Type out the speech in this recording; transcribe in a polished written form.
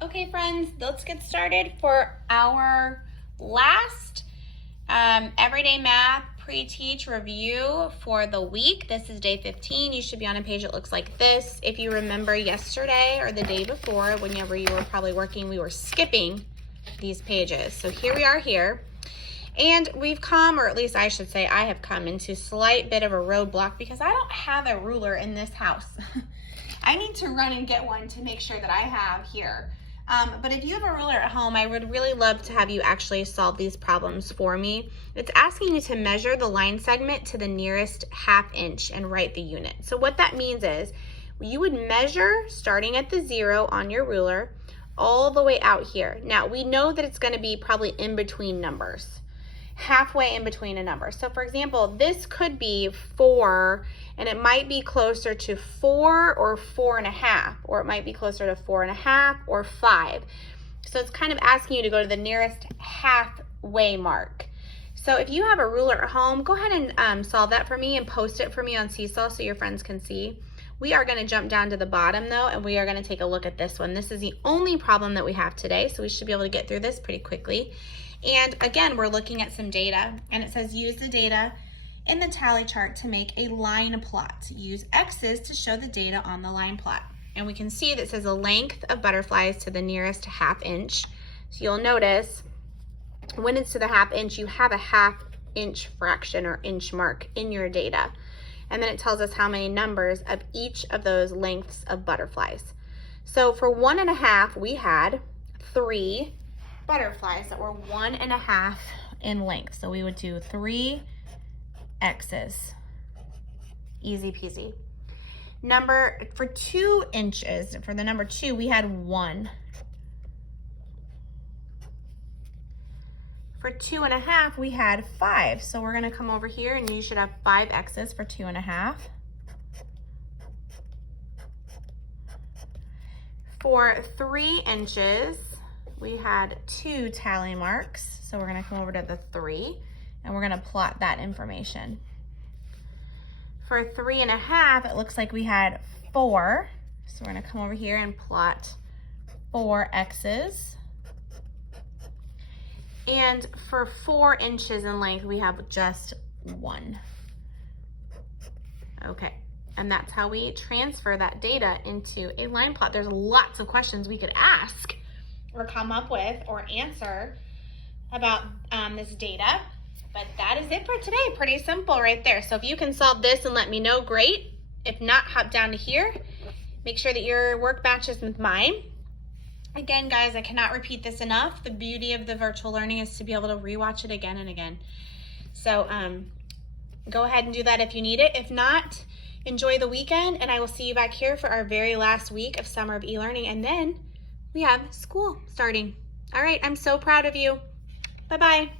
Okay, friends, let's get started for our last everyday math pre-teach review for the week. This is day 15. You should be on a page that looks like this. If you remember yesterday or the day before, whenever you were probably working, we were skipping these pages. So here we are here. And we've come, or at least I should say I have come into a slight bit of a roadblock because I don't have a ruler in this house. I need to run and get one to make sure that I have here. But if you have a ruler at home, I would really love to have you actually solve these problems for me. It's asking you to measure the line segment to the nearest ½ inch and write the unit. So what that means is you would measure starting at the 0 on your ruler all the way out here. Now we know that it's going to be probably in between numbers, halfway in between a number. So for example, this could be 4 and it might be closer to 4 or 4.5, or it might be closer to 4.5 or 5. So it's kind of asking you to go to the nearest halfway mark. So if you have a ruler at home, go ahead and solve that for me and post it for me on Seesaw so your friends can see. We are going to jump down to the bottom though, and we are going to take a look at this one. This is the only problem that we have today, so we should be able to get through this pretty quickly. And again, we're looking at some data, and it says use the data in the tally chart to make a line plot. Use X's to show the data on the line plot. And we can see that it says the length of butterflies to the nearest ½ inch. So you'll notice when it's to the ½ inch, you have a ½ inch fraction or inch mark in your data. And then it tells us how many numbers of each of those lengths of butterflies. So for 1.5, we had 3 butterflies that were 1.5 in length. So we would do 3 X's. Easy peasy. For 2 inches, for the number 2, we had 1. For 2.5, we had 5. So we're gonna come over here and you should have 5 X's for 2.5. For 3 inches, we had 2 tally marks. So we're gonna come over to the 3 and we're gonna plot that information. For 3.5, it looks like we had 4. So we're gonna come over here and plot 4 X's. And for 4 inches in length, we have just 1. Okay, and that's how we transfer that data into a line plot. There's lots of questions we could ask or come up with or answer about this data, but that is it for today. Pretty simple right there. So if you can solve this and let me know, great. If not, hop down to here. Make sure that your work matches with mine. Again, guys, I cannot repeat this enough. The beauty of the virtual learning is to be able to rewatch it again and again. So go ahead and do that if you need it. If not, enjoy the weekend, and I will see you back here for our very last week of Summer of e-learning, and then we have school starting. All right, I'm so proud of you. Bye-bye.